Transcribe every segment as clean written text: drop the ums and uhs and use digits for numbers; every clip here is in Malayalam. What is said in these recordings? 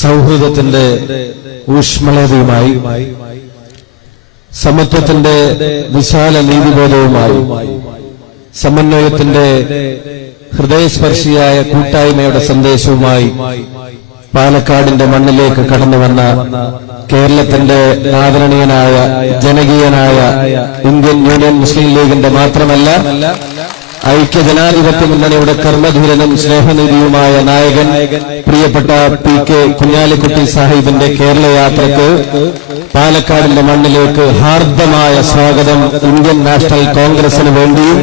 സൗഹൃദത്തിന്റെ ഊഷ്മളതയുമായി, സമത്വത്തിന്റെ വിശാല നീതിബോധവുമായി, സമന്വയത്തിന്റെ ഹൃദയസ്പർശിയായ കൂട്ടായ്മയുടെ സന്ദേശവുമായി പാലക്കാടിന്റെ മണ്ണിലേക്ക് കടന്നുവന്ന കേരളത്തിന്റെ ആദരണീയനായ ജനകീയനായ ഇന്ത്യൻ യൂണിയൻ മുസ്ലിം ലീഗിന്റെ മാത്രമല്ല ഐക്യജനാധിപത്യ മുന്നണിയുടെ കർമ്മധീരനും സ്നേഹനിധിയുമായ നായകൻ പ്രിയപ്പെട്ട PK കുഞ്ഞാലിക്കുട്ടി സാഹിബിന്റെ കേരള യാത്രക്ക് പാലക്കാടിന്റെ മണ്ണിലേക്ക് ഹാർദമായ സ്വാഗതം ഇന്ത്യൻ നാഷണൽ കോൺഗ്രസിന് വേണ്ടിയും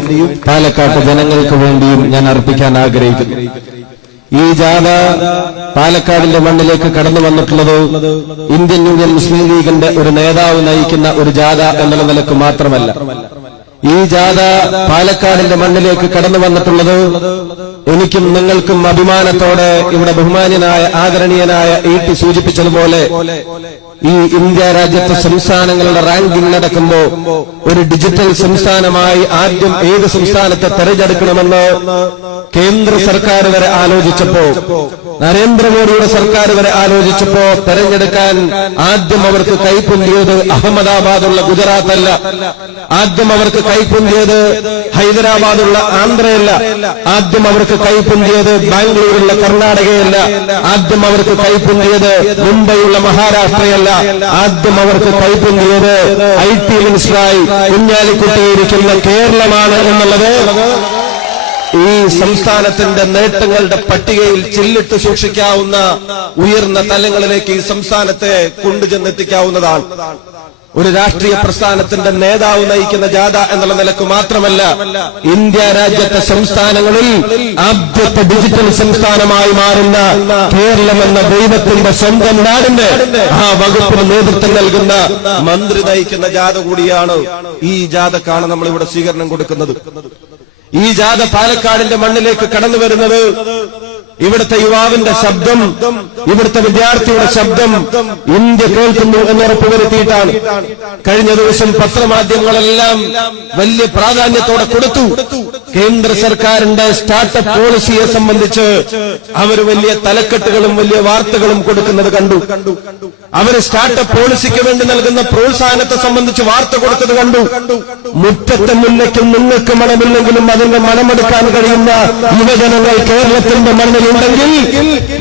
പാലക്കാട്ട് ജനങ്ങൾക്ക് വേണ്ടിയും ഞാൻ അർപ്പിക്കാൻ ആഗ്രഹിക്കുന്നു. ഈ ജാഥ പാലക്കാടിന്റെ മണ്ണിലേക്ക് കടന്നു വന്നിട്ടുള്ളത് ഇന്ത്യൻ യൂണിയൻ മുസ്ലിം ലീഗിന്റെ ഒരു നേതാവ് നയിക്കുന്ന ഒരു ജാഥ എന്നുള്ള നിലക്ക് മാത്രമല്ല. ഈ ജാഥ പാലക്കാടിന്റെ മണ്ണിലേക്ക് കടന്നു വന്നിട്ടുള്ളത് എനിക്കും നിങ്ങൾക്കും അഭിമാനത്തോടെ ഇവിടെ ബഹുമാന്യനായ ആദരണീയനായ ET സൂചിപ്പിച്ചതുപോലെ ഈ ഇന്ത്യ രാജ്യത്തെ സംസ്ഥാനങ്ങളുടെ റാങ്കിംഗ് നടക്കുമ്പോൾ ഒരു ഡിജിറ്റൽ സംസ്ഥാനമായി ആദ്യം ഏത് സംസ്ഥാനത്തെ തെരഞ്ഞെടുക്കണമെന്ന് കേന്ദ്ര സർക്കാർ വരെ ആലോചിച്ചപ്പോ, നരേന്ദ്രമോദിയുടെ സർക്കാർ വരെ ആലോചിച്ചപ്പോ തെരഞ്ഞെടുക്കാൻ ആദ്യം അവർക്ക് കൈപ്പൊന്തിയത് അഹമ്മദാബാദുള്ള ഗുജറാത്ത് അല്ല, ആദ്യം അവർക്ക് കൈപ്പൊന്തിയത് ഹൈദരാബാദുള്ള ആന്ധ്രയല്ല, ആദ്യം അവർക്ക് കൈപ്പൊന്തിയത് ബാംഗ്ലൂരുള്ള കർണാടകയല്ല, ആദ്യം അവർക്ക് കൈപ്പൊന്തിയത് മുംബൈയുള്ള മഹാരാഷ്ട്രയല്ല, ആദ്യം അവർക്ക് കൈപ്പൊന്തിയത് IT മിനിസ്റ്ററായി കുഞ്ഞാലിക്കുട്ടിയിരിക്കുന്ന കേരളമാണ് എന്നുള്ളത് ഈ സംസ്ഥാനത്തിന്റെ നേട്ടങ്ങളുടെ പട്ടികയിൽ ചില്ലിട്ട് സൂക്ഷിക്കാവുന്ന ഉയർന്ന തലങ്ങളിലേക്ക് ഈ സംസ്ഥാനത്തെ കൊണ്ടുചെന്നെത്തിക്കാവുന്നതാണ്. ഒരു രാഷ്ട്രീയ പ്രസ്ഥാനത്തിന്റെ നേതാവ് നയിക്കുന്ന ജാഥ എന്നുള്ള നിലക്ക് മാത്രമല്ല, ഇന്ത്യ രാജ്യത്തെ സംസ്ഥാനങ്ങളിൽ ആദ്യത്തെ ഡിജിറ്റൽ സംസ്ഥാനമായി മാറുന്ന കേരളം എന്ന ദൈവത്തിന്റെ സ്വന്തം നാടിന്റെ ആ വകുപ്പിന് നേതൃത്വം നൽകുന്ന മന്ത്രി നയിക്കുന്ന ജാഥ കൂടിയാണ്. ഈ ജാഥക്കാണ് നമ്മൾ ഇവിടെ സ്വീകരണം കൊടുക്കുന്നത്. ഈ ജാഥ പാലക്കാടിന്റെ മണ്ണിലേക്ക് കടന്നു വരുന്നത് ഇവിടുത്തെ യുവാവിന്റെ ശബ്ദം, ഇവിടുത്തെ വിദ്യാർത്ഥിയുടെ ശബ്ദം ഇന്ത്യ കേൾക്കുന്നു എന്നുറപ്പുവരുത്തിയിട്ടാണ്. കഴിഞ്ഞ ദിവസം പത്രമാധ്യമങ്ങളെല്ലാം വലിയ പ്രാധാന്യത്തോടെ കൊടുത്തു. കേന്ദ്ര സർക്കാരിന്റെ സ്റ്റാർട്ടപ്പ് പോളിസിയെ സംബന്ധിച്ച് അവർ വലിയ തലക്കെട്ടുകളും വലിയ വാർത്തകളും കൊടുക്കുന്നത് കണ്ടു. അവര് സ്റ്റാർട്ടപ്പ് പോളിസിക്ക് വേണ്ടി നൽകുന്ന പ്രോത്സാഹനത്തെ സംബന്ധിച്ച് വാർത്ത കൊടുത്തത് കണ്ടു. മുറ്റത്തെ മുല്ലയ്ക്കും നിങ്ങൾക്ക് മണമില്ലെങ്കിലും അതിന്റെ മണമെടുക്കാൻ കഴിയുന്ന യുവജനങ്ങൾ കേരളത്തിന്റെ മണ്ണിലുണ്ടെങ്കിൽ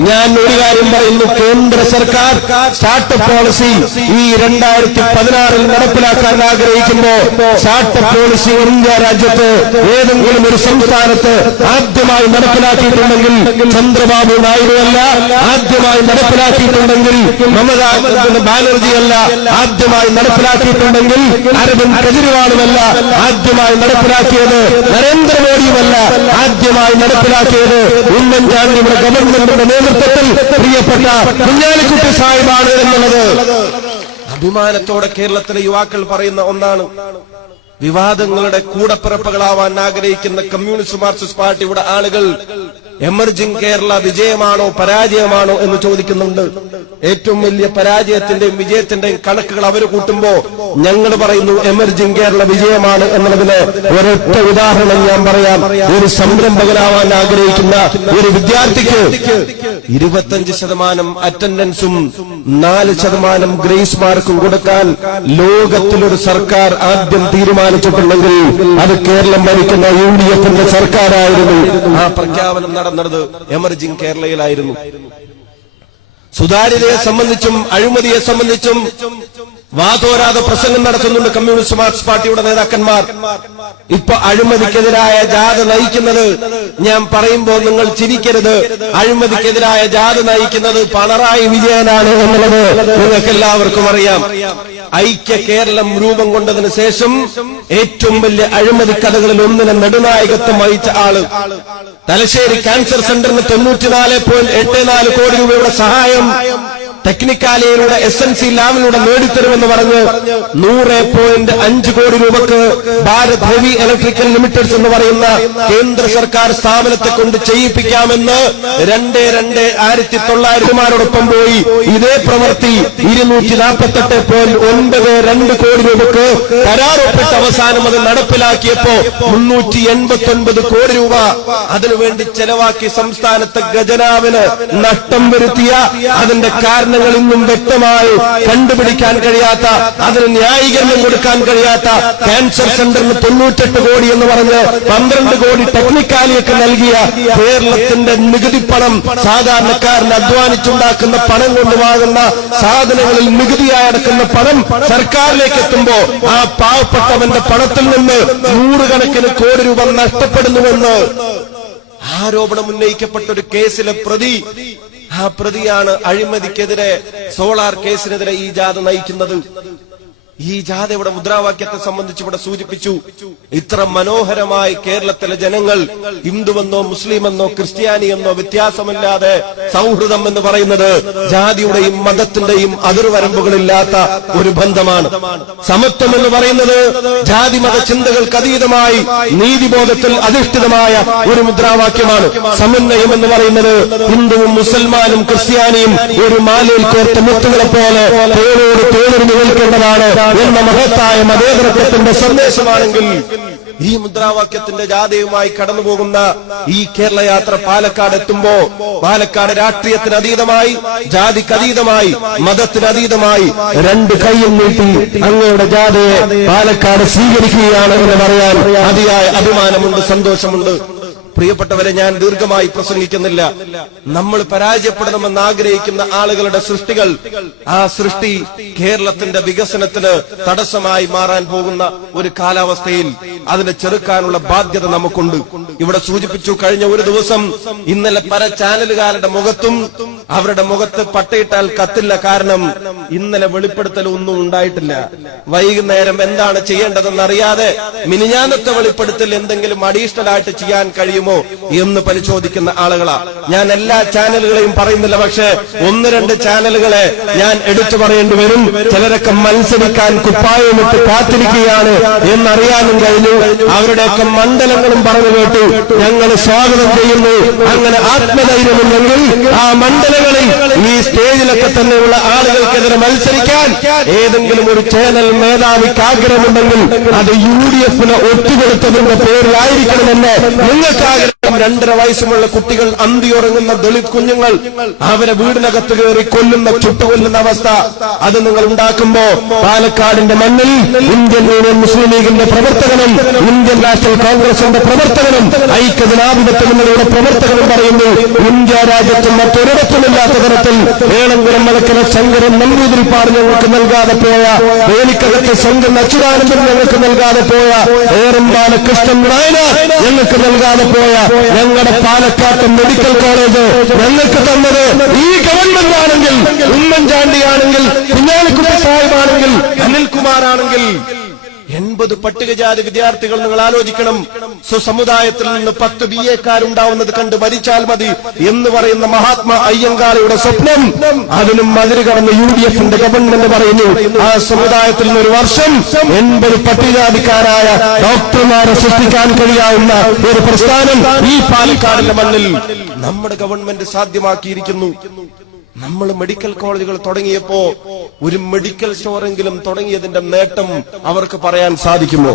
ഞാൻ ഒരു കാര്യം പറയുന്നു, കേന്ദ്ര സർക്കാർ സ്റ്റാർട്ടപ്പ് പോളിസി ഈ 2016 നടപ്പിലാക്കാൻ ആഗ്രഹിക്കുമ്പോ സ്റ്റാർട്ടപ്പ് പോളിസി ഇന്ത്യ രാജ്യത്ത് ഏതെങ്കിലും ഒരു സംസ്ഥാനത്ത് ആദ്യമായി നടപ്പിലാക്കിയിട്ടുണ്ടെങ്കിൽ ചന്ദ്രബാബു നായിഡു അല്ല, ആദ്യമായി നടപ്പിലാക്കിയിട്ടുണ്ടെങ്കിൽ മമതാ ബാനർജി അല്ല, ആദ്യമായി നടപ്പിലാക്കിയിട്ടുണ്ടെങ്കിൽ അരവിന്ദ് കെജ്രിവാളുമല്ല, ആദ്യമായി നടപ്പിലാക്കിയത് നരേന്ദ്രമോദിയുമല്ല, ആദ്യമായി നടപ്പിലാക്കിയത് ഉമ്മൻചാണ്ടിയുടെ ഗവൺമെന്റിന്റെ നേതൃത്വത്തിൽ പ്രിയപ്പെട്ട കുഞ്ഞാലിക്കുട്ടി സാഹിബാണ് എന്നുള്ളത് അഭിമാനത്തോടെ കേരളത്തിലെ യുവാക്കൾ പറയുന്ന ഒന്നാണ്. വിവാദങ്ങളുടെ കൂടപ്പിറപ്പുകളാവാൻ ആഗ്രഹിക്കുന്ന കമ്മ്യൂണിസ്റ്റ് മാർക്സിസ്റ്റ് പാർട്ടിയുടെ ആളുകൾ എമർജിംഗ് കേരള വിജയമാണോ പരാജയമാണോ എന്ന് ചോദിക്കുന്നുണ്ട്. ഏറ്റവും വലിയ പരാജയത്തിന്റെയും വിജയത്തിന്റെയും കണക്കുകൾ അവർ കൂട്ടുമ്പോ ഞങ്ങൾ പറയുന്നു എമർജിംഗ് കേരള വിജയമാണ് എന്നുള്ളതിന് ഒരൊറ്റ ഉദാഹരണം ഞാൻ പറയാം. ഒരു സംരംഭകനാവാൻ ആഗ്രഹിക്കുന്ന ഒരു വിദ്യാർത്ഥിക്ക് 25% അറ്റൻഡൻസും 4% ഗ്രേസ് മാർക്കും കൊടുക്കാൻ ലോകത്തിലൊരു സർക്കാർ ആദ്യം തീരുമാനിച്ചിട്ടുണ്ടെങ്കിൽ അത് കേരളം ഭരിക്കുന്ന UDF-ന്റെ സർക്കാരായിരുന്നു. ആ പ്രഖ്യാപനം നടന്നത് എമർജിംഗ് കേരളയിലായിരുന്നു. സുതാര്യതയെ സംബന്ധിച്ചും അഴിമതിയെ സംബന്ധിച്ചും വാതോരാതെ പ്രസംഗം നടത്തുന്നുണ്ട് കമ്മ്യൂണിസ്റ്റ് മാർക്സിസ്റ്റ് പാർട്ടിയുടെ നേതാക്കന്മാർ. ഇപ്പൊ അഴിമതിക്കെതിരായ ജാഥ നയിക്കുന്നത്, ഞാൻ പറയുമ്പോൾ നിങ്ങൾ ചിരിക്കരുത്, അഴിമതിക്കെതിരായ ജാഥ നയിക്കുന്നത് പിണറായി വിജയനാണ് എന്നുള്ളത് നിങ്ങൾക്ക് എല്ലാവർക്കും അറിയാം. ഐക്യ കേരളം രൂപം കൊണ്ടതിന് ശേഷം ഏറ്റവും വലിയ അഴിമതി കഥകളിൽ ഒന്നിനെ നെടുനായകത്വം വഹിച്ച ആള്, തലശ്ശേരി ക്യാൻസർ സെന്ററിന് 94.84 കോടി രൂപയുടെ സഹായം ടെക്നിക്കാലിയയിലൂടെ SNC ലാബിലൂടെ നേടിത്തരുമെന്ന് പറഞ്ഞ് 100.5 കോടി രൂപക്ക് ഭാരത് ഹെവി ഇലക്ട്രിക്കൽ ലിമിറ്റഡ്സ് എന്ന് പറയുന്ന കേന്ദ്ര സർക്കാർ സ്ഥാപനത്തെ കൊണ്ട് ചെയ്യിപ്പിക്കാമെന്ന് 1992 പോയി ഇതേ പ്രവൃത്തി 248.92 കോടി രൂപക്ക് കരാറൊപ്പിട്ട് അവസാനം അത് നടപ്പിലാക്കിയപ്പോ 389 കോടി രൂപ അതിനുവേണ്ടി ചെലവാക്കി സംസ്ഥാനത്തെ ഖജനാവിന് നഷ്ടം വരുത്തിയ അതിന്റെ കാരണങ്ങൾ ഇന്നും വ്യക്തമായി കണ്ടുപിടിക്കാൻ കഴിയാത്ത, അതിന് ന്യായീകരണം കൊടുക്കാൻ കഴിയാത്ത ക്യാൻസർ സെന്ററിന് 98 കോടി എന്ന് പറഞ്ഞ് 12 കോടി ടെക്നിക്കാലിയൊക്കെ നൽകിയ കേരളത്തിന്റെ നികുതി പണം, സാധാരണക്കാരന് അധ്വാനിച്ചുണ്ടാക്കുന്ന പണം കൊണ്ട് വാങ്ങുന്ന സാധനങ്ങളിൽ നികുതിയായി അടക്കുന്ന പണം സർക്കാരിലേക്ക് എത്തുമ്പോ ആ പാവപ്പെട്ടവന്റെ പണത്തിൽ നിന്ന് 100 കണക്കിന് കോടി രൂപ നഷ്ടപ്പെടുന്നുവെന്ന് ആരോപണം ഉന്നയിക്കപ്പെട്ട ഒരു കേസിലെ പ്രതി, ആ പ്രതിയാണ് അഴിമതിക്കെതിരെ സോളാർ കേസിനെതിരെ ഈ ജാഥ നയിക്കുന്നത്. ഈ ജാഥയുടെ മുദ്രാവാക്യത്തെ സംബന്ധിച്ച് ഇവിടെ സൂചിപ്പിച്ചു. ഇത്ര മനോഹരമായി കേരളത്തിലെ ജനങ്ങൾ ഹിന്ദുവെന്നോ മുസ്ലിമെന്നോ ക്രിസ്ത്യാനിയെന്നോ വ്യത്യാസമില്ലാതെ സൗഹൃദം എന്ന് പറയുന്നത് ജാതിയുടെയും മതത്തിന്റെയും അതിർവരമ്പുകളില്ലാത്ത ഒരു ബന്ധമാണ്. സമത്വം എന്ന് പറയുന്നത് ജാതി മത ചിന്തകൾക്ക് അതീതമായി നീതിബോധത്തിൽ അധിഷ്ഠിതമായ ഒരു മുദ്രാവാക്യമാണ്. സമന്വയം എന്ന് പറയുന്നത് ഹിന്ദുവും മുസൽമാനും ക്രിസ്ത്യാനിയും ഒരു മാലയിൽ കോർത്ത മുത്തുകളെ പോലെ തോളോട് തോളിൽ നിൽക്കേണ്ടതാണ് എന്ന മഹത്തായ മതേതരത്വത്തിന്റെ സന്ദേശമാണെങ്കിൽ ഈ മുദ്രാവാക്യത്തിന്റെ ജാഥയുമായി കടന്നുപോകുന്ന ഈ കേരള യാത്ര പാലക്കാട് എത്തുമ്പോ പാലക്കാട് രാഷ്ട്രീയത്തിന് അതീതമായി, ജാതിക്കതീതമായി, മതത്തിനതീതമായി 2 കൈയും നീട്ടി അങ്ങയുടെ ജാഥയെ പാലക്കാട് സ്വീകരിക്കുകയാണ് എന്ന് പറയാൻ അതിയായ അഭിമാനമുണ്ട്, സന്തോഷമുണ്ട്. പ്രിയപ്പെട്ടവരെ, ഞാൻ ദീർഘമായി പ്രസംഗിക്കുന്നില്ല. നമ്മൾ പരാജയപ്പെടണമെന്ന് ആഗ്രഹിക്കുന്ന ആളുകളുടെ സൃഷ്ടികൾ, ആ സൃഷ്ടി കേരളത്തിന്റെ വികസനത്തിന് തടസ്സമായി മാറാൻ പോകുന്ന ഒരു കാലാവസ്ഥയിൽ അതിനെ ചെറുക്കാനുള്ള ബാധ്യത നമുക്കുണ്ട്. ഇവിടെ സൂചിപ്പിച്ചു, കഴിഞ്ഞ ഒരു ദിവസം ഇന്നലെ പല ചാനലുകാരുടെ മുഖത്തും അവരുടെ മുഖത്ത് പട്ടയിട്ടാൽ കത്തില്ല. കാരണം ഇന്നലെ വെളിപ്പെടുത്തലൊന്നും ഉണ്ടായിട്ടില്ല. വൈകുന്നേരം എന്താണ് ചെയ്യേണ്ടതെന്നറിയാതെ മിനിഞ്ഞാന്നത്തെ വെളിപ്പെടുത്തൽ എന്തെങ്കിലും അഡീഷണൽ ആയിട്ട് ചെയ്യാൻ കഴിയുമോ എന്ന് പരിശോധിക്കുന്ന ആളുകളാ. ഞാൻ എല്ലാ ചാനലുകളെയും പറയുന്നില്ല, പക്ഷേ 1-2 ചാനലുകളെ ഞാൻ എടുത്തു പറയേണ്ടി വരും. ചിലരൊക്കെ മത്സരിക്കാൻ കുപ്പായമിട്ട് കാത്തിരിക്കുകയാണ് എന്നറിയാനും കഴിഞ്ഞു. അവരുടെയൊക്കെ മണ്ഡലങ്ങളും പറഞ്ഞു കേട്ടു. ഞങ്ങൾ സ്വാഗതം ചെയ്യുന്നു. അങ്ങനെ ആത്മധൈര്യമുണ്ടെങ്കിൽ ആ മണ്ഡലങ്ങളിൽ ഈ സ്റ്റേജിലൊക്കെ തന്നെയുള്ള ആളുകൾക്കെതിരെ മത്സരിക്കാൻ ഏതെങ്കിലും ഒരു ചാനൽ മേധാവിക്ക് ആഗ്രഹമുണ്ടെങ്കിൽ അത് UDF-ന് ഒത്തുകൊടുത്തതിന്റെ പേരിലായിരിക്കണമെന്ന് നിങ്ങൾക്ക് ആഗ്രഹം. 2.5 വയസ്സുമുള്ള കുട്ടികൾ അന്തിയുറങ്ങുന്ന ദളിത് കുഞ്ഞുങ്ങൾ അവരെ വീടിനകത്ത് കയറി കൊല്ലുന്ന, ചുട്ടുകൊല്ലുന്ന അവസ്ഥ അത് നിങ്ങൾ ഉണ്ടാക്കുമ്പോ പാലക്കാടിന്റെ മണ്ണിൽ ഇന്ത്യൻ യൂണിയൻ മുസ്ലിം ലീഗിന്റെ പ്രവർത്തകനും ഇന്ത്യൻ നാഷണൽ കോൺഗ്രസിന്റെ പ്രവർത്തകനും ഐക്യജനാധിപത്യങ്ങളുടെ പ്രവർത്തകനും പറയുന്നു, ഇന്ത്യ രാജ്യത്തും മറ്റൊരിടത്തുമില്ലാത്ത തരത്തിൽ ഏളംകുളം മലക്കര ശങ്കരൻ നമ്പൂതിരിപ്പാട് ഞങ്ങൾക്ക് നൽകാതെ പോയ, വേലിക്കകത്ത് ശങ്കരൻ അച്യുതാനന്ദൻ ഞങ്ങൾക്ക് നൽകാതെ പോയ, ഏറമ്പാല കൃഷ്ണൻ നായന ഞങ്ങൾക്ക് നൽകാതെ പോയ ഞങ്ങളുടെ പാലക്കാട്ട് മെഡിക്കൽ കോളേജ് ഞങ്ങൾക്ക് തന്നത് ഈ ഗവൺമെന്റ് ആണെങ്കിൽ, ഉമ്മൻചാണ്ടിയാണെങ്കിൽ, കുഞ്ഞാലിക്കുട്ടി സാഹിബാണെങ്കിൽ, അനിൽകുമാറാണെങ്കിൽ 80 പട്ടികജാതി വിദ്യാർത്ഥികൾ നിങ്ങൾ ആലോചിക്കണം. സ്വസമുദായത്തിൽ നിന്ന് 10 BA-ക്കാരുണ്ടാവുന്നത് കണ്ട് മരിച്ചാൽ മതി എന്ന് പറയുന്ന മഹാത്മാ അയ്യങ്കാളിയുടെ സ്വപ്നം, അതിനും മതിൽ കടന്ന് UDF-ന്റെ ഗവൺമെന്റ് പറയുന്നു ആ സമുദായത്തിൽ നിന്ന് ഒരു വർഷം 80 പട്ടികജാതിക്കാരായ ഡോക്ടർമാരെ സൃഷ്ടിക്കാൻ കഴിയാവുന്ന ഒരു പ്രസ്ഥാനം ഈ പാലക്കാടിന്റെ മണ്ണിൽ നമ്മുടെ ഗവൺമെന്റ് സാധ്യമാക്കിയിരിക്കുന്നു. നമ്മൾ മെഡിക്കൽ കോളേജുകൾ തുടങ്ങിയപ്പോ ഒരു മെഡിക്കൽ സ്റ്റോറെങ്കിലും തുടങ്ങിയതിന്റെ നേട്ടം അവർക്ക് പറയാൻ സാധിക്കുമോ?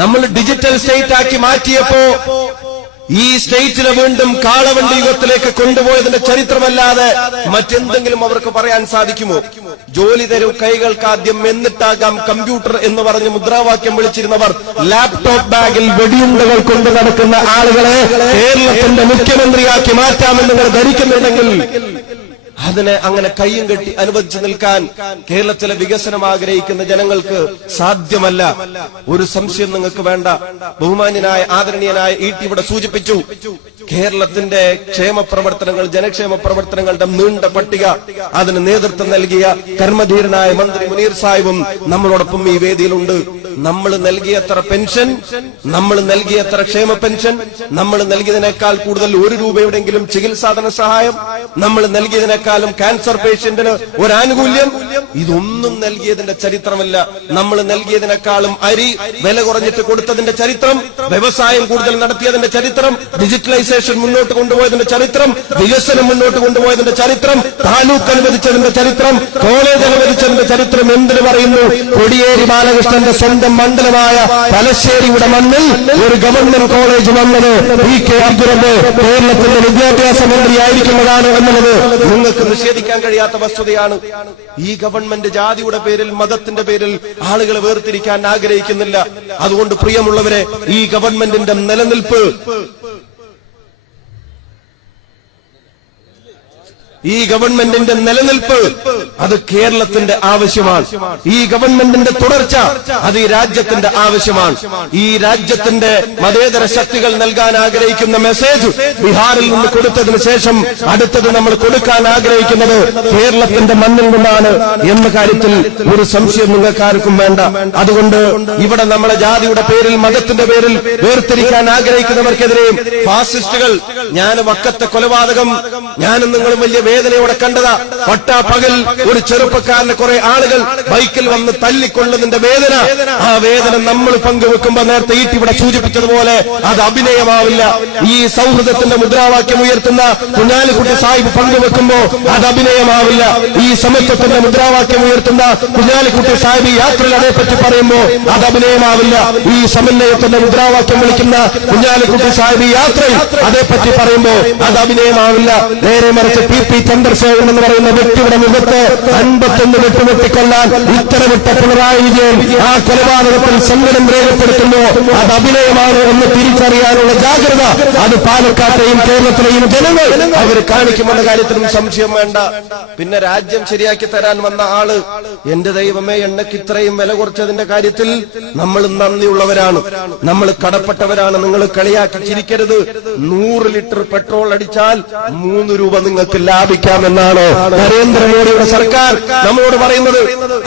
നമ്മൾ ഡിജിറ്റൽ സ്റ്റേറ്റ് ആക്കി മാറ്റിയപ്പോ ഈ സ്റ്റേറ്റിനെ വീണ്ടും കാളവണ്ടി യുഗത്തിലേക്ക് കൊണ്ടുപോയതിന്റെ ചരിത്രമല്ലാതെ മറ്റെന്തെങ്കിലും അവർക്ക് പറയാൻ സാധിക്കുമോ? ജോലി തരൂ കൈകൾക്കാദ്യം, എന്നിട്ടാകാം കമ്പ്യൂട്ടർ എന്ന് പറഞ്ഞ് മുദ്രാവാക്യം വിളിച്ചിരുന്നവർ ലാപ്ടോപ്പ് ബാഗിൽ വെടിയുണ്ടകൾ കൊണ്ട് നടക്കുന്ന ആളുകളെ കേരളത്തിന്റെ മുഖ്യമന്ത്രിയാക്കി മാറ്റാമെന്ന് നിങ്ങൾ ധരിക്കുന്നുണ്ടെങ്കിൽ അതിനെ അങ്ങനെ കയ്യും കെട്ടി അനുവദിച്ചു നിൽക്കാൻ കേരളത്തിലെ വികസനം ആഗ്രഹിക്കുന്ന ജനങ്ങൾക്ക് സാധ്യമല്ല. ഒരു സംശയം നിങ്ങൾക്ക് വേണ്ട. ബഹുമാന്യനായ ആദരണീയനായ ET ഇവിടെ സൂചിപ്പിച്ചു, കേരളത്തിന്റെ ക്ഷേമ പ്രവർത്തനങ്ങൾ, ജനക്ഷേമ പ്രവർത്തനങ്ങളുടെ നീണ്ട പട്ടിക അതിന് നേതൃത്വം നൽകിയ കർമ്മധീരനായ മന്ത്രി മുനീർ സാഹിബും നമ്മളോടൊപ്പം ഈ വേദിയിലുണ്ട്. നമ്മൾ നൽകിയത്ര പെൻഷൻ, നമ്മൾ നൽകിയത്ര ക്ഷേമ പെൻഷൻ, നമ്മൾ നൽകിയതിനേക്കാൾ കൂടുതൽ 1 രൂപയുടെങ്കിലും ചികിത്സാ ധനസഹായം, നമ്മൾ നൽകിയതിനേക്കാളും ക്യാൻസർ പേഷ്യന്റിന് ഒരു ആനുകൂല്യം, ഇതൊന്നും നൽകിയതിന്റെ ചരിത്രമല്ല. നമ്മൾ നൽകിയതിനേക്കാളും അരി വില കുറഞ്ഞിട്ട് കൊടുത്തതിന്റെ ചരിത്രം, വ്യവസായം കൂടുതൽ നടത്തിയതിന്റെ ചരിത്രം, ഡിജിറ്റലൈസേഷൻ മുന്നോട്ട് കൊണ്ടുപോയതിന്റെ ചരിത്രം, വികസനം മുന്നോട്ട് കൊണ്ടുപോയതിന്റെ ചരിത്രം, താലൂക്ക് അനുവദിച്ചതിന്റെ ചരിത്രം, കോളേജ് അനുവദിച്ചതിന്റെ ചരിത്രം. എന്തിനു പറയുന്നു? കോടിയേരി ബാലകൃഷ്ണന്റെ സ്വന്തം മണ്ഡലമായ തലശ്ശേരിയുടെ മണ്ണിൽ ഒരു ഗവൺമെന്റ് കോളേജ് വന്നത് PK അബ്ദുറബ്ബ് കേരളത്തിന്റെ വിദ്യാഭ്യാസ മന്ത്രിയായിരിക്കുന്നതാണ് എന്നുള്ളത് നിങ്ങൾക്ക് നിഷേധിക്കാൻ കഴിയാത്ത വസ്തുതയാണ്. ഈ ഗവൺമെന്റ് ജാതിയുടെ പേരിൽ, മതത്തിന്റെ പേരിൽ ആളുകളെ വേർതിരിക്കാൻ ആഗ്രഹിക്കുന്നില്ല. അതുകൊണ്ട് പ്രിയമുള്ളവരെ, ഈ ഗവൺമെന്റിന്റെ നിലനിൽപ്പ്, ഈ ഗവൺമെന്റിന്റെ നിലനിൽപ്പ് അത് കേരളത്തിന്റെ ആവശ്യമാണ്. ഈ ഗവൺമെന്റിന്റെ തുടർച്ച അത് ഈ രാജ്യത്തിന്റെ ആവശ്യമാണ്. ഈ രാജ്യത്തിന്റെ മതേതര ശക്തികൾ നൽകാൻ ആഗ്രഹിക്കുന്ന മെസ്സേജ് ബീഹാറിൽ നിന്ന് കൊടുത്തതിനു ശേഷം അടുത്തത് നമ്മൾ കൊടുക്കാൻ ആഗ്രഹിക്കുന്നത് കേരളത്തിന്റെ മണ്ണിൽ നിന്നാണ് എന്ന കാര്യത്തിൽ ഒരു സംശയം നിങ്ങൾക്കാർക്കും വേണ്ട. അതുകൊണ്ട് ഇവിടെ നമ്മളെ ജാതിയുടെ പേരിൽ, മതത്തിന്റെ പേരിൽ വേർതിരിക്കാൻ ആഗ്രഹിക്കുന്നവർക്കെതിരെയും ഫാസിസ്റ്റുകൾ, ഞാൻ വക്കത്തെ കൊലപാതകം ഞാനും നിങ്ങളും വലിയ വേദനയോടെ കണ്ടതാ. പട്ടാപ്പകൽ ഒരു ചെറുപ്പക്കാരനെ കുറെ ആളുകൾ ബൈക്കിൽ വന്ന് തല്ലിക്കൊള്ളുന്നതിന്റെ വേദന, ആ വേദന നമ്മൾ പങ്കുവെക്കുമ്പോ നേരത്തെ ഇവിടെ സൂചിപ്പിച്ചതുപോലെ അത് അഭിനയമാവില്ല. ഈ സൗഹൃദത്തിന്റെ മുദ്രാവാക്യം ഉയർത്തുന്ന കുഞ്ഞാലിക്കുട്ടി സാഹിബ് പങ്കുവെക്കുമ്പോ അത് അഭിനയമാവില്ല. ഈ സമത്വത്തിന്റെ മുദ്രാവാക്യം ഉയർത്തുന്ന കുഞ്ഞാലിക്കുട്ടി സാഹിബ് യാത്രയിൽ അതേപ്പറ്റി പറയുമ്പോ അത് അഭിനയമാവില്ല. ഈ സമന്വയത്തിന്റെ മുദ്രാവാക്യം വിളിക്കുന്ന കുഞ്ഞാലിക്കുട്ടി സാഹിബ് യാത്രയിൽ അതേപ്പറ്റി പറയുമ്പോ അത് അഭിനയമാവില്ല. നേരെ മറിച്ച് PP ചന്ദ്രശേഖരൻ എന്ന് പറയുന്ന വ്യക്തിയുടെ മുഖത്ത് 51 വെട്ടുവെട്ടിക്കൊല്ലാൻ ഉത്തരവിട്ട പിണറായി വിജയൻ ആ കൊലപാതകത്തിൽ സങ്കടം രേഖപ്പെടുത്തുന്നു. അത് അഭിനയമാണ് എന്ന് തിരിച്ചറിയാനുള്ള ജാഗ്രത അത് പാലക്കാട്ടെയും കേരളത്തിലെയും ജനങ്ങൾ അവർ കാണിക്കുമെന്ന കാര്യത്തിലും സംശയം വേണ്ട. പിന്നെ രാജ്യം ശരിയാക്കി തരാൻ വന്ന ആള്, എന്റെ ദൈവമേ, എണ്ണയ്ക്ക് ഇത്രയും വില കുറച്ചതിന്റെ കാര്യത്തിൽ നമ്മൾ നന്ദിയുള്ളവരാണ്, നമ്മൾ കടപ്പെട്ടവരാണ്. നിങ്ങൾ കളിയാക്കി ചിരിക്കരുത്. 100 ലിറ്റർ പെട്രോൾ അടിച്ചാൽ 3 രൂപ നിങ്ങൾക്ക് ലാഭിക്കാമെന്നാണ് നരേന്ദ്രമോദിയുടെ സർക്കാർ നമ്മളോട് പറയുന്നത്.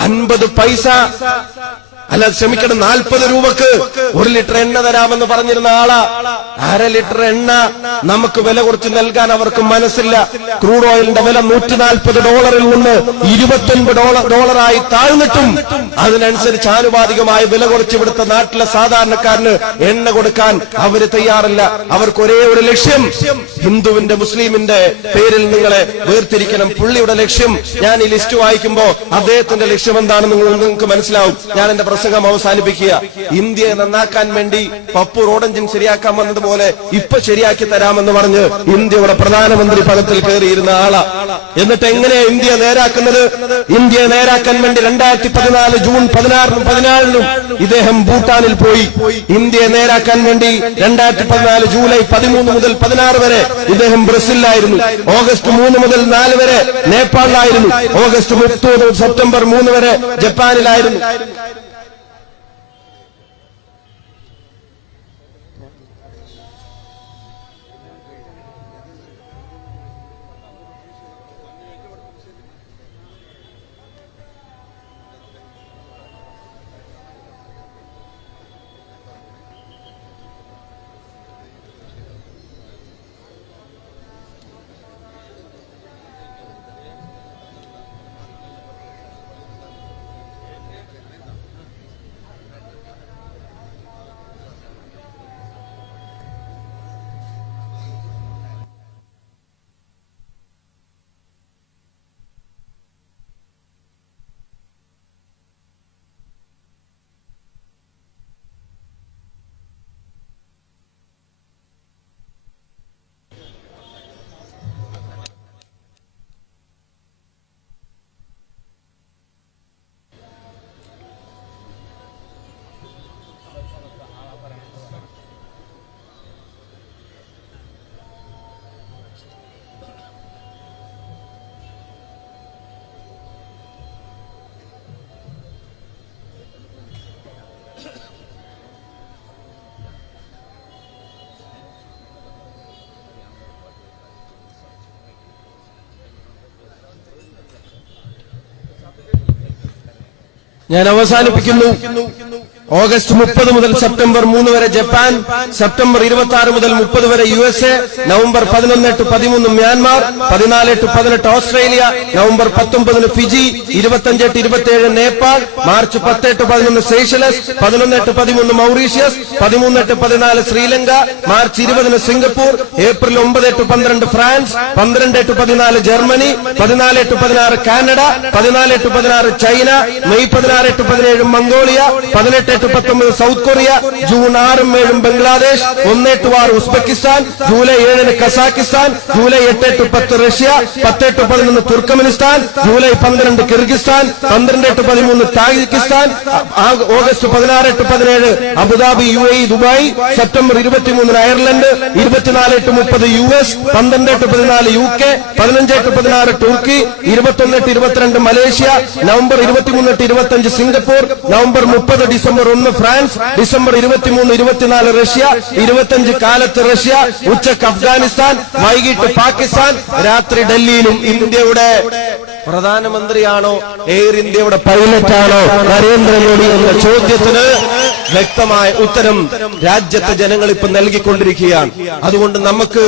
50 പൈസ അല്ല, ക്ഷമിക്കണം, 40 രൂപക്ക് 1 ലിറ്റർ എണ്ണ തരാമെന്ന് പറഞ്ഞിരുന്ന ആളാ. അര ലിറ്റർ എണ്ണ നമുക്ക് വില കുറച്ച് നൽകാൻ അവർക്ക് മനസ്സില്ല. ക്രൂഡ് ഓയിലിന്റെ വില $140 നിന്ന് $25 താഴ്ന്നിട്ടും അതിനനുസരിച്ച് ആനുപാതികമായ വില കുറച്ച് ഇവിടുത്തെ നാട്ടിലെ സാധാരണക്കാരന് എണ്ണ കൊടുക്കാൻ അവര് തയ്യാറല്ല. അവർക്ക് ഒരേ ഒരു ലക്ഷ്യം, ഹിന്ദുവിന്റെ മുസ്ലിമിന്റെ പേരിൽ നിങ്ങളെ വേർതിരിക്കണം. പുള്ളിയുടെ ലക്ഷ്യം, ഞാൻ ഈ ലിസ്റ്റ് വായിക്കുമ്പോ അദ്ദേഹത്തിന്റെ ലക്ഷ്യം എന്താണെന്ന് നിങ്ങൾക്ക് മനസ്സിലാവും. ഞാൻ എന്റെ പ്രസംഗം അവസാനിപ്പിക്കുക. ഇന്ത്യയെ നന്നാക്കാൻ വേണ്ടി പപ്പു റോഡ് എഞ്ചിൻ ശരിയാക്കാൻ വന്നതുപോലെ ഇപ്പൊ ശരിയാക്കി തരാമെന്ന് പറഞ്ഞ് ഇന്ത്യയുടെ പ്രധാനമന്ത്രി പദത്തിൽ കയറിയിരുന്ന ആളാ. എന്നിട്ട് എങ്ങനെയാ ഇന്ത്യ നേരാക്കുന്നത്? ഇന്ത്യയെ നേരാക്കാൻ വേണ്ടി 2014 ജൂൺ 16-നും 14-നും ഇദ്ദേഹം ഭൂട്ടാനിൽ പോയി. ഇന്ത്യയെ നേരാക്കാൻ വേണ്ടി 2014 ജൂലൈ 13 മുതൽ 16 വരെ ഇദ്ദേഹം ബ്രസീലിലായിരുന്നു. ഓഗസ്റ്റ് 3 മുതൽ 4 വരെ നേപ്പാളിലായിരുന്നു. ഓഗസ്റ്റ് 30 സെപ്റ്റംബർ 3 വരെ ജപ്പാനിലായിരുന്നു. ഞാൻ അവസാനിപ്പിക്കുന്നു. ഓഗസ്റ്റ് 30 മുതൽ സെപ്റ്റംബർ 3 വരെ ജപ്പാൻ, സെപ്റ്റംബർ 26 മുതൽ 30 വരെ USA, November 11-13 Myanmar, 14-18 Australia, November 19 Fiji, 25-27 Nepal, March 10-11 സേഷലസ്, 11-13 Mauritius, 13-14 Sri Lanka, March 20 Singapore, April 9-12 France, 12-14 Germany, 14-16 Canada, 14-16 China, May 16-17 Mongolia, 18-19 south Korea, June 6-7 Bangladesh, 1-6 Uzbekistan, July 7 Kazakhstan, July 8-10 Russia, 10-11 Turkmenistan, July 12 Kyrgyzstan, 12-13 Tajikistan, August 16-17 Abu Dhabi UAE Dubai, September 23 Ireland, 24-30 US, 12-14 UK, 15-16 തുർക്കി, 21-22 Malaysia, November 23-25 Singapore, November 30 December 1 France, December 23-24 Russia, 25 കാലത്ത് റഷ്യ, ഉച്ചക്ക് അഫ്ഗാനിസ്ഥാൻ, വൈകിട്ട് പാകിസ്ഥാൻ, രാത്രി ഡൽഹിയിലും. ഇന്ത്യയുടെ പ്രധാനമന്ത്രിയാണോ എയർ ഇന്ത്യയുടെ പൈലറ്റാണോ നരേന്ദ്രമോദി എന്ന ചോദ്യത്തിന് വ്യക്തമായ ഉത്തരം രാജ്യത്തെ ജനങ്ങൾ ഇപ്പൊ നൽകിക്കൊണ്ടിരിക്കുകയാണ്. അതുകൊണ്ട് നമുക്ക്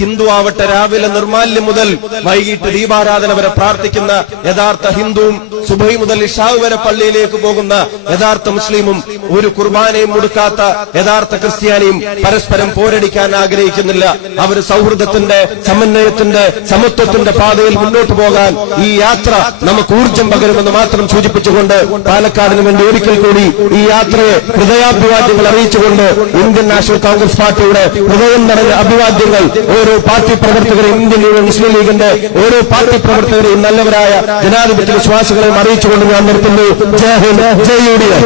ഹിന്ദു ആവട്ടെ, രാവിലെ നിർമാല്യം മുതൽ വൈകിട്ട് ദീപാരാധന വരെ പ്രാർത്ഥിക്കുന്ന യഥാർത്ഥ ഹിന്ദുവും, സുബഹി മുതൽ ഇഷാവ് വരെ പള്ളിയിലേക്ക് പോകുന്ന യഥാർത്ഥ മുസ്ലിമും, ഒരു കുർബാനയും മുടക്കാത്ത യഥാർത്ഥ ക്രിസ്ത്യാനിയും പരസ്പരം പോരടിക്കാൻ ആഗ്രഹിക്കുന്നില്ല. അവർ സൗഹൃദത്തിന്റെ, സമന്വയത്തിന്റെ, സമത്വത്തിന്റെ പാതയിൽ മുന്നോട്ട് പോകാൻ ഈ യാത്ര നമുക്ക് ഊർജം പകരുമെന്ന് മാത്രം സൂചിപ്പിച്ചുകൊണ്ട് പാലക്കാടിന് വേണ്ടി ഒരിക്കൽ കൂടി ഈ യാത്രയെ ഹൃദയാഭിവാദ്യങ്ങൾ അറിയിച്ചുകൊണ്ട് ഇന്ത്യൻ നാഷണൽ കോൺഗ്രസ് പാർട്ടിയുടെ ഹൃദയം നിറഞ്ഞ അഭിവാദ്യങ്ങൾ ഓരോ പാർട്ടി പ്രവർത്തകരെയും, ഇന്ത്യൻ യൂണിയൻ മുസ്ലിം ലീഗിന്റെ ഓരോ പാർട്ടി പ്രവർത്തകരെയും നല്ലവരായ ജനാധിപത്യ വിശ്വാസികളെയും അറിയിച്ചുകൊണ്ട് ഞാൻ നിർത്തുന്നു. ജയ് ഹിന്ദ്, ജയ് UDF.